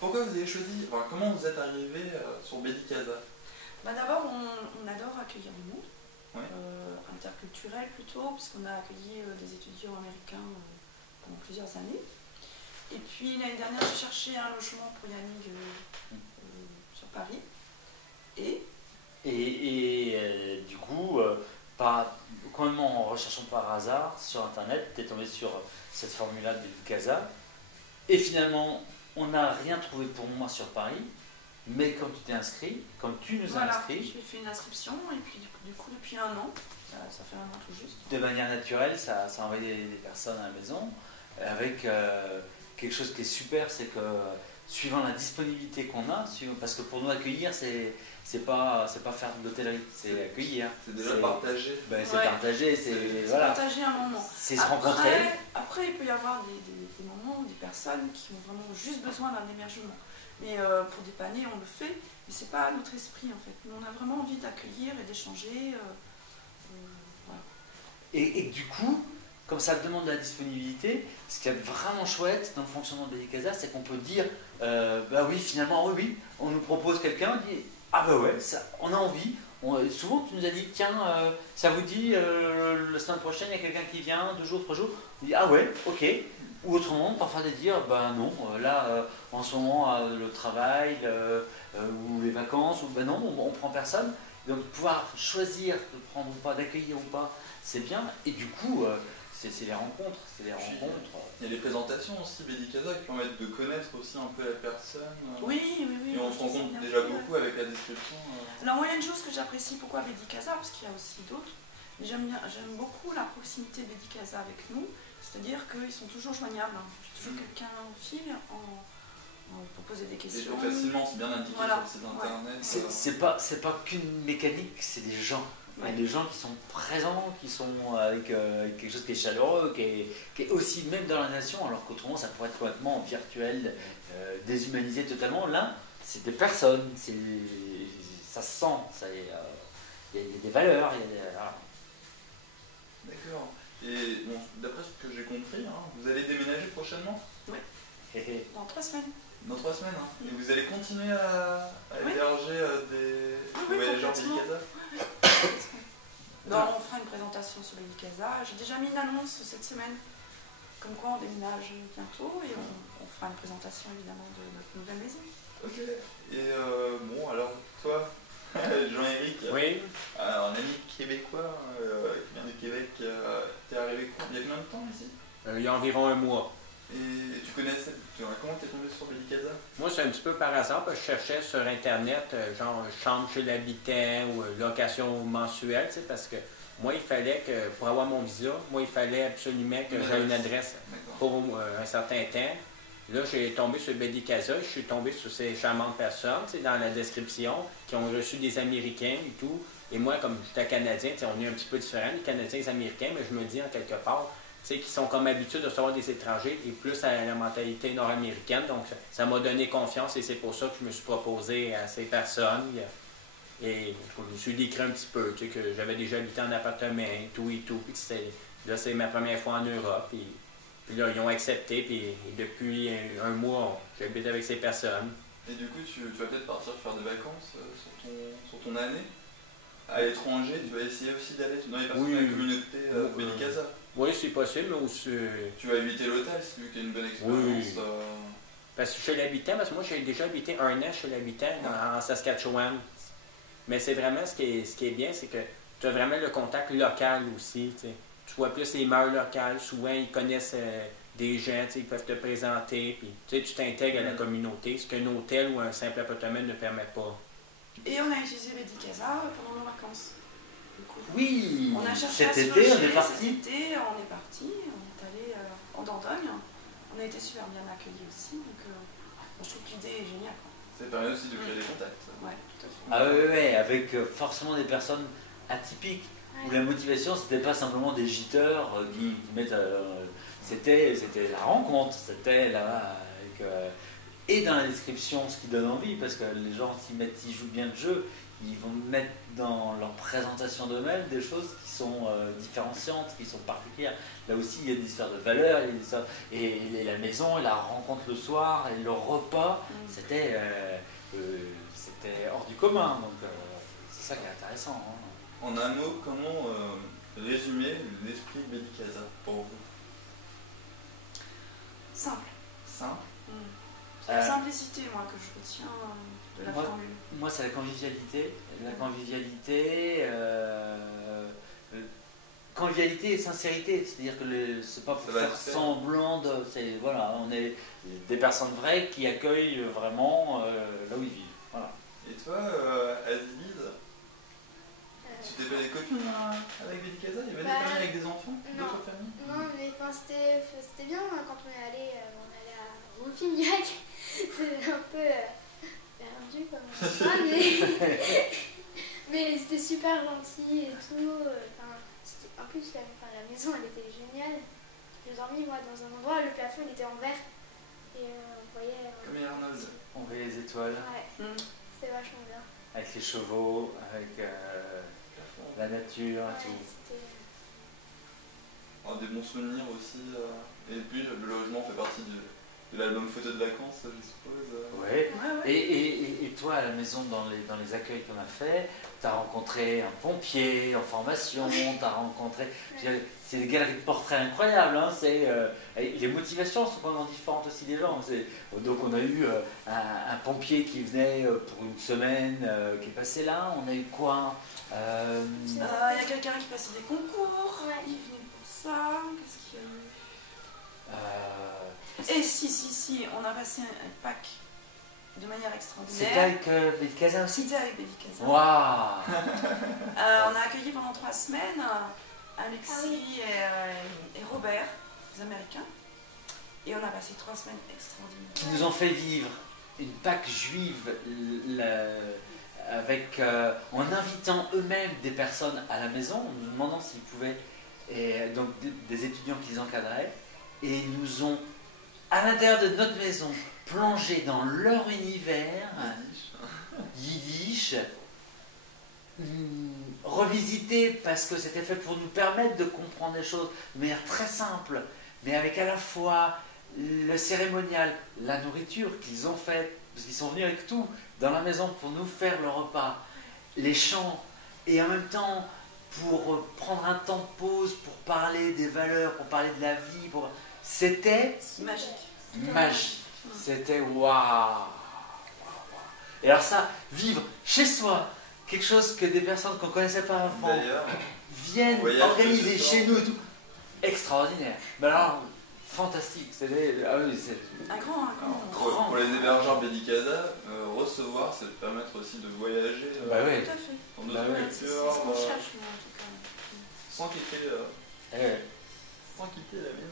pourquoi vous avez choisi, enfin, comment vous êtes arrivé sur Bellicasa? D'abord, on adore accueillir du monde, Ouais. interculturel plutôt, puisqu'on a accueilli des étudiants américains pendant plusieurs années. Et puis l'année dernière, j'ai cherché un logement pour Yannick sur Paris. Du coup, complètement en recherchant par hasard sur internet, tu es tombé sur cette formule-là de Bellicasa. Et finalement, on n'a rien trouvé pour moi sur Paris. Mais quand tu t'es inscrit, quand tu nous as inscrits, j'ai fait une inscription et puis du coup depuis un an, ça fait un an tout juste. De manière naturelle, ça a envoyé des personnes à la maison avec quelque chose qui est super, c'est que suivant la disponibilité qu'on a, parce que pour nous accueillir, c'est pas faire de l'hôtellerie, c'est accueillir. C'est déjà partager. C'est partager, c'est voilà. Partager un moment. C'est se rencontrer. Après, il peut y avoir des moments, des personnes qui ont vraiment juste besoin d'un hébergement. Mais pour dépanner, on le fait, mais c'est pas notre esprit en fait. Nous, on a vraiment envie d'accueillir et d'échanger. Voilà. Et du coup, comme ça demande de la disponibilité, ce qui est vraiment chouette dans le fonctionnement de Bellicasa, c'est qu'on peut dire, bah oui, finalement, oui, on nous propose quelqu'un, on dit, ah bah ouais, ça, on a envie. Souvent, tu nous as dit, tiens, ça vous dit, la semaine prochaine, il y a quelqu'un qui vient, 2 jours, 3 jours. On dit, ah ouais, ok. Ou autrement, parfois de dire, ben non, là, en ce moment, le travail ou les vacances, ou ben non, on prend personne. Donc, pouvoir choisir de prendre ou pas, d'accueillir ou pas, c'est bien. Et du coup, c'est les rencontres. Il y a les présentations aussi, Bellicasa, qui permettent de connaître aussi un peu la personne. Oui. Et on se rend compte déjà beaucoup avec la description. Alors, moi, il y a une chose que j'apprécie, pourquoi Bellicasa, parce qu'il y a aussi d'autres. Mais j'aime beaucoup la proximité Bellicasa avec nous. C'est-à-dire qu'ils sont toujours joignables. J'ai toujours quelqu'un au fil pour poser des questions. Et facilement, c'est bien indiqué sur le site internet. C'est pas qu'une mécanique, c'est des gens. Ouais. Et des gens qui sont présents, qui sont avec quelque chose qui est chaleureux, qui est aussi même dans la nation, alors qu'autrement ça pourrait être complètement virtuel, déshumanisé totalement. Là, c'est des personnes, ça se sent, il y a des valeurs, il y a des... Voilà. D'accord. Et bon, d'après ce que j'ai compris, vous allez déménager prochainement? Oui. Dans 3 semaines. Dans 3 semaines, Et vous allez continuer à héberger des voyageurs Bellicasa? On fera une présentation sur Bellicasa. J'ai déjà mis une annonce cette semaine, comme quoi on déménage bientôt, et on fera une présentation évidemment de notre nouvelle maison. Ok. Et bon, alors toi, Jean-Éric, oui. Alors, un ami québécois qui vient du Québec, t'es arrivé il y a combien de temps ici? Il y a environ 1 mois. Et tu connaissais, comment t'es tombé sur Bellicasa? Moi, c'est un petit peu par hasard, parce que je cherchais sur Internet, genre chambre chez l'habitant ou location mensuelle, parce que moi, il fallait que, pour avoir mon visa, il fallait absolument que j'aie une adresse pour un certain temps. Là, j'ai tombé sur Bellicasa, je suis tombé sur ces charmantes personnes, dans la description, qui ont reçu des Américains et tout. Et moi, comme j'étais Canadien, on est un petit peu différents, les Canadiens et les Américains, mais je me dis en quelque part, qui sont comme habitués de recevoir des étrangers et plus à la mentalité nord-américaine. Donc, ça m'a donné confiance et c'est pour ça que je me suis proposé à ces personnes. Et je me suis décrit un petit peu, que j'avais déjà habité en appartement, tout et tout. Puis là, c'est ma première fois en Europe. Puis là, ils ont accepté. Puis depuis 1 mois, j'habite avec ces personnes. Et du coup, tu vas peut-être partir faire des vacances sur ton année à l'étranger. Tu vas essayer aussi d'aller dans les personnes de la communauté Bellicasa. Oui, c'est possible. Tu vas éviter l'hôtel, vu que tu as une bonne expérience. Oui. Parce que chez l'habitant, parce que moi j'ai déjà habité 1 an chez l'habitant en Saskatchewan. Mais c'est vraiment ce qui est bien, c'est que tu as vraiment le contact local aussi. Tu vois plus les mœurs locales. Souvent, ils connaissent des gens, ils peuvent te présenter. Puis, tu t'intègres à la communauté, ce qu'un hôtel ou un simple appartement ne permet pas. Et on a utilisé Bellicasa pendant nos vacances. Oui, on a cherché cet été, on est parti. Cet été, on est allé en Dordogne. On a été super bien accueillis aussi, donc je trouve que l'idée est géniale. Ça permet aussi de créer des contacts. Oui, tout à fait. Ah oui, avec forcément des personnes atypiques, où la motivation, c'était pas simplement des giteurs qui mettent... c'était la rencontre, c'était là... et dans la description, ce qui donne envie, parce que les gens s'ils jouent bien le jeu, ils vont mettre dans leur présentation d'eux-mêmes des choses qui sont différenciantes, qui sont particulières. Là aussi, il y a des histoires de valeurs, il y a des histoires... et la maison, et la rencontre le soir, et le repas, c'était hors du commun. Donc c'est ça qui est intéressant. Hein. En un mot, comment résumer l'esprit Bellicasa pour vous? Simple. Simple. C'est la simplicité, moi, que je retiens de la formule. Moi, c'est la convivialité. La convivialité, convivialité et sincérité. C'est-à-dire que c'est pas pour faire semblant de... Voilà, on est des personnes vraies qui accueillent vraiment là où ils vivent. Voilà. Et toi, Aziz, tu t'es fait des copines avec Bellicasa? Il y avait des familles avec des enfants? D'autres familles? Non, mais c'était bien quand on est allé à Ronfignac. C'était un peu perdu comme ça, mais c'était super gentil et tout. En plus, la maison, elle était géniale. J'ai dormi, moi, dans un endroit, le plafond, il était en verre. Et on voyait... Comme Arnold. On voyait les étoiles. Ouais, c'était vachement bien. Avec les chevaux, avec la nature et tout. Des bons souvenirs aussi. Et puis, le logement fait partie de l'album photo de vacances, je suppose. Ouais. Et toi, à la maison, dans les accueils qu'on a fait, tu as rencontré un pompier en formation, tu as rencontré... C'est des galeries de portraits incroyables, hein, les motivations sont quand même différentes aussi des gens. Donc on a eu un pompier qui venait pour une semaine, qui est passé là. On a eu quoi? Il y a quelqu'un qui passait des concours, qui venait pour ça. Qu'est-ce qu'il y a eu? Et si, on a passé un pack de manière extraordinaire. C'était avec Bellicasa aussi? C'était avec Bellicasa. Waouh. On a accueilli pendant 3 semaines Alexis et Robert, les Américains. Et on a passé 3 semaines extraordinaires. Qui nous ont fait vivre une Pâques juive en invitant eux-mêmes des personnes à la maison, en nous demandant s'ils pouvaient, et donc des étudiants qu'ils encadraient, et ils nous ont, à l'intérieur de notre maison, plongé dans leur univers, yiddish, revisité parce que c'était fait pour nous permettre de comprendre des choses de manière très simple, mais avec à la fois le cérémonial, la nourriture qu'ils ont faite, parce qu'ils sont venus avec tout dans la maison pour nous faire le repas, les chants, et en même temps pour prendre un temps de pause, pour parler des valeurs, pour parler de la vie, c'était magique. C'était waouh. Et alors ça, vivre chez soi, quelque chose que des personnes qu'on ne connaissait pas avant viennent organiser chez nous et tout, extraordinaire. Mais alors, fantastique. Un grand. Pour les hébergeurs Bellicasa, recevoir, c'est permettre aussi de voyager tout à fait. dans d'autres cultures. C'est ce qu'on cherche, moi, en tout cas. Sans quitter la maison.